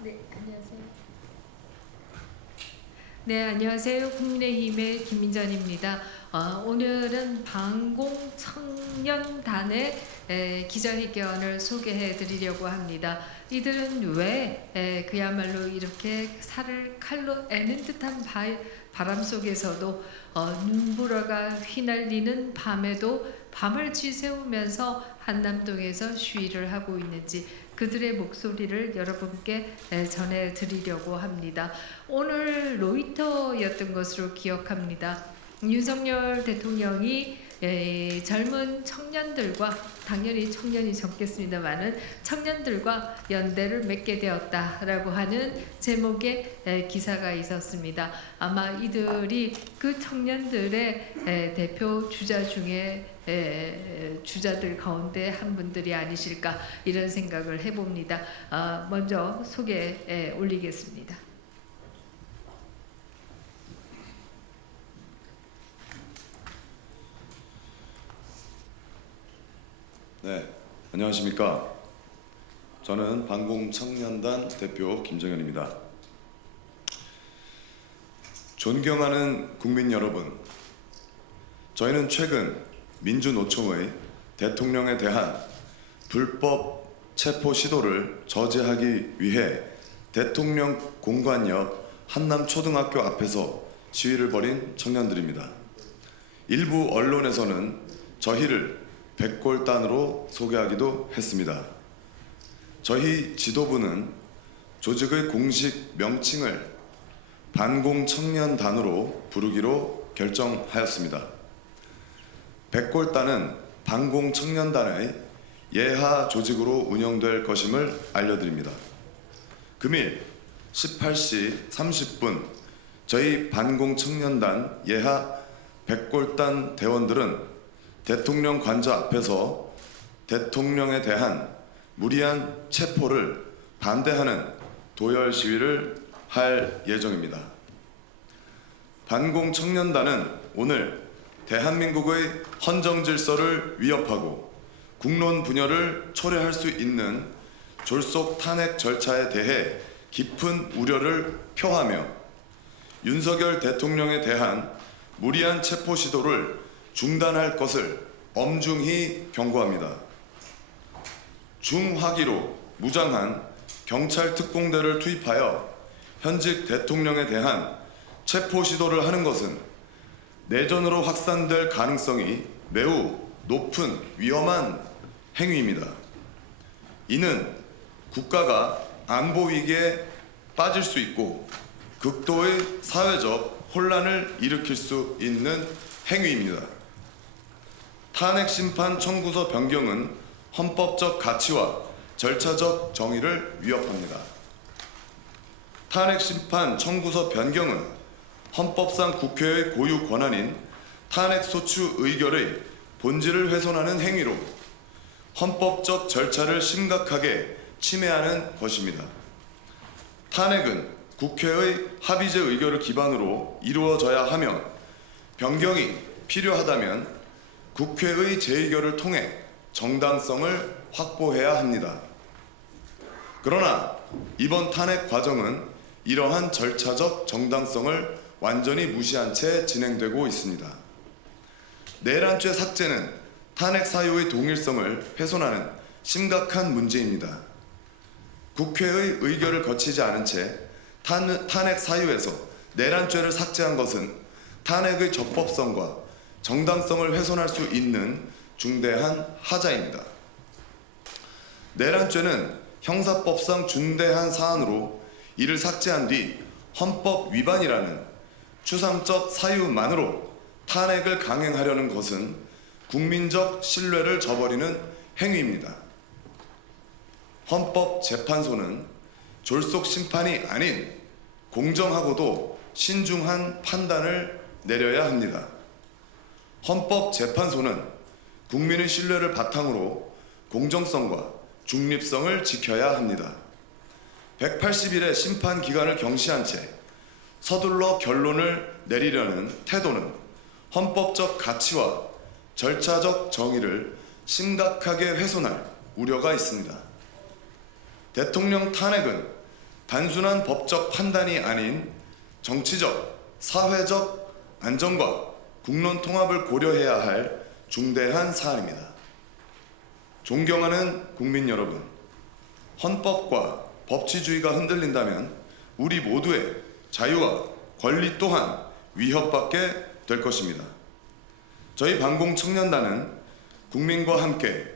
네, 안녕하세요. 네, 안녕하세요. 국민의힘의 김민전입니다. 오늘은 방공청년단의 기자회견을 소개해 드리려고 합니다. 이들은 왜 그야말로 이렇게 살을 칼로 애는 듯한 바람 속에서도 눈보라가 휘날리는 밤에도 밤을 쥐세우면서 한남동에서 시위를 하고 있는지 그들의 목소리를 여러분께 전해드리려고 합니다. 오늘 로이터였던 것으로 기억합니다. 윤석열 대통령이 젊은 청년들과, 당연히 청년이 젊겠습니다만은 청년들과 연대를 맺게 되었다라고 하는 제목의 기사가 있었습니다. 아마 이들이 그 청년들의 대표 주자 중에 주자들 가운데 한 분들이 아니실까 이런 생각을 해봅니다. 먼저 소개 올리겠습니다. 네, 안녕하십니까. 저는 방공청년단 대표 김정현입니다. 존경하는 국민 여러분, 저희는 최근 민주노총의 대통령에 대한 불법 체포 시도를 저지하기 위해 대통령 공관역 한남초등학교 앞에서 시위를 벌인 청년들입니다. 일부 언론에서는 저희를 백골단으로 소개하기도 했습니다. 저희 지도부는 조직의 공식 명칭을 반공청년단으로 부르기로 결정하였습니다. 백골단은 반공청년단의 예하 조직으로 운영될 것임을 알려드립니다. 금일 18시 30분 저희 반공청년단 예하 백골단 대원들은 대통령 관저 앞에서 대통령에 대한 무리한 체포를 반대하는 도열 시위를 할 예정입니다. 반공청년단은 오늘 대한민국의 헌정 질서를 위협하고 국론 분열을 초래할 수 있는 졸속 탄핵 절차에 대해 깊은 우려를 표하며 윤석열 대통령에 대한 무리한 체포 시도를 중단할 것을 엄중히 경고합니다. 중화기로 무장한 경찰 특공대를 투입하여 현직 대통령에 대한 체포 시도를 하는 것은 내전으로 확산될 가능성이 매우 높은 위험한 행위입니다. 이는 국가가 안보 위기에 빠질 수 있고 극도의 사회적 혼란을 일으킬 수 있는 행위입니다. 탄핵 심판 청구서 변경은 헌법적 가치와 절차적 정의를 위협합니다. 탄핵 심판 청구서 변경은 헌법상 국회의 고유 권한인 탄핵 소추 의결의 본질을 훼손하는 행위로 헌법적 절차를 심각하게 침해하는 것입니다. 탄핵은 국회의 합의제 의결을 기반으로 이루어져야 하며 변경이 필요하다면 국회의 재의결을 통해 정당성을 확보해야 합니다. 그러나 이번 탄핵 과정은 이러한 절차적 정당성을 완전히 무시한 채 진행되고 있습니다. 내란죄 삭제는 탄핵 사유의 동일성을 훼손하는 심각한 문제입니다. 국회의 의결을 거치지 않은 채 탄핵 사유에서 내란죄를 삭제한 것은 탄핵의 적법성과 정당성을 훼손할 수 있는 중대한 하자입니다. 내란죄는 형사법상 중대한 사안으로 이를 삭제한 뒤 헌법 위반이라는 추상적 사유만으로 탄핵을 강행하려는 것은 국민적 신뢰를 저버리는 행위입니다. 헌법재판소는 졸속 심판이 아닌 공정하고도 신중한 판단을 내려야 합니다. 헌법재판소는 국민의 신뢰를 바탕으로 공정성과 중립성을 지켜야 합니다. 180일의 심판 기간을 경시한 채 서둘러 결론을 내리려는 태도는 헌법적 가치와 절차적 정의를 심각하게 훼손할 우려가 있습니다. 대통령 탄핵은 단순한 법적 판단이 아닌 정치적, 사회적 안정과 국론 통합을 고려해야 할 중대한 사안입니다. 존경하는 국민 여러분, 헌법과 법치주의가 흔들린다면 우리 모두의 자유와 권리 또한 위협받게 될 것입니다. 저희 반공청년단은 국민과 함께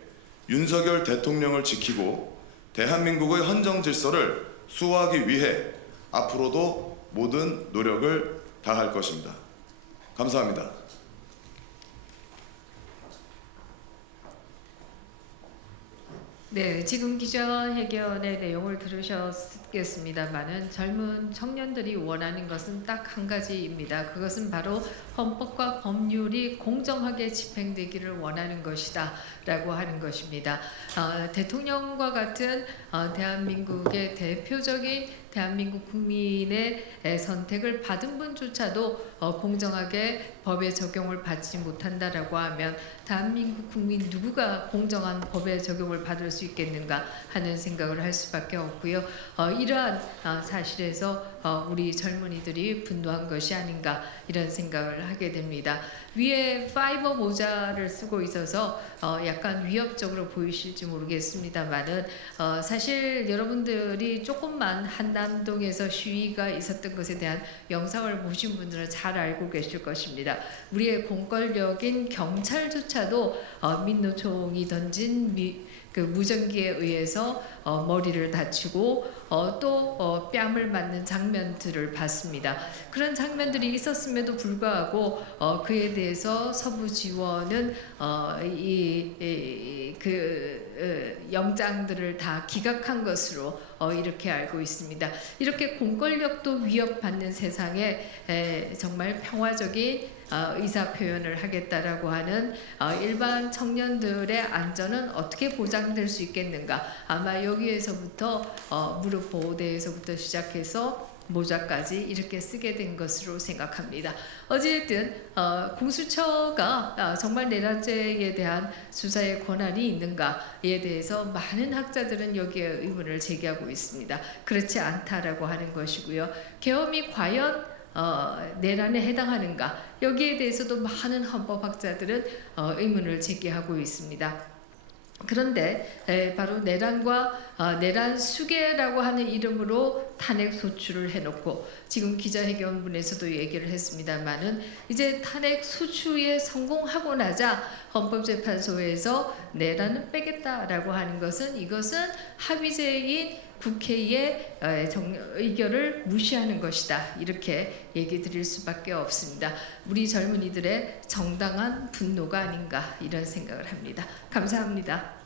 윤석열 대통령을 지키고 대한민국의 헌정 질서를 수호하기 위해 앞으로도 모든 노력을 다할 것입니다. 감사합니다. 네, 지금 기자회견의 내용을 들으셨겠습니다만은 젊은 청년들이 원하는 것은 딱 한 가지입니다. 그것은 바로 헌법과 법률이 공정하게 집행되기를 원하는 것이다라고 하는 것입니다. 대통령과 같은 대한민국의 대표적인 대한민국 국민의 선택을 받은 분조차도 공정하게 법의 적용을 받지 못한다라고 하면 대한민국 국민 누구가 공정한 법의 적용을 받을 수 있겠는가 하는 생각을 할 수밖에 없고요. 이러한 사실에서 우리 젊은이들이 분노한 것이 아닌가 이런 생각을 하게 됩니다. 위에 파이버 모자를 쓰고 있어서 약간 위협적으로 보이실지 모르겠습니다만은 사실 여러분들이 조금만 한남동에서 시위가 있었던 것에 대한 영상을 보신 분들은 잘 알고 계실 것입니다. 우리의 공권력인 경찰조차도 민노총이 던진 그 무전기에 의해서 머리를 다치고 또 뺨을 맞는 장면들을 봤습니다. 그런 장면들이 있었음에도 불구하고 그에 대해서 서부 지원은 영장들을 다 기각한 것으로 이렇게 알고 있습니다. 이렇게 공권력도 위협받는 세상에 정말 평화적인 의사 표현을 하겠다라고 하는 일반 청년들의 안전은 어떻게 보장될 수 있겠는가? 아마 여기에서부터 무릎 보호대에서부터 시작해서 모자까지 이렇게 쓰게 된 것으로 생각합니다. 어쨌든 공수처가 정말 내란죄에 대한 수사의 권한이 있는가에 대해서 많은 학자들은 여기에 의문을 제기하고 있습니다. 그렇지 않다라고 하는 것이고요. 계엄이 과연 내란에 해당하는가 여기에 대해서도 많은 헌법학자들은 의문을 제기하고 있습니다. 그런데 바로 내란과 내란 수계라고 하는 이름으로 탄핵 소추를 해놓고 지금 기자회견문에서도 얘기를 했습니다만은 이제 탄핵 소추에 성공하고 나자 헌법재판소에서 내란은 빼겠다라고 하는 것은 이것은 합의제인 국회의 의결을 무시하는 것이다. 이렇게 얘기 드릴 수밖에 없습니다. 우리 젊은이들의 정당한 분노가 아닌가 이런 생각을 합니다. 감사합니다.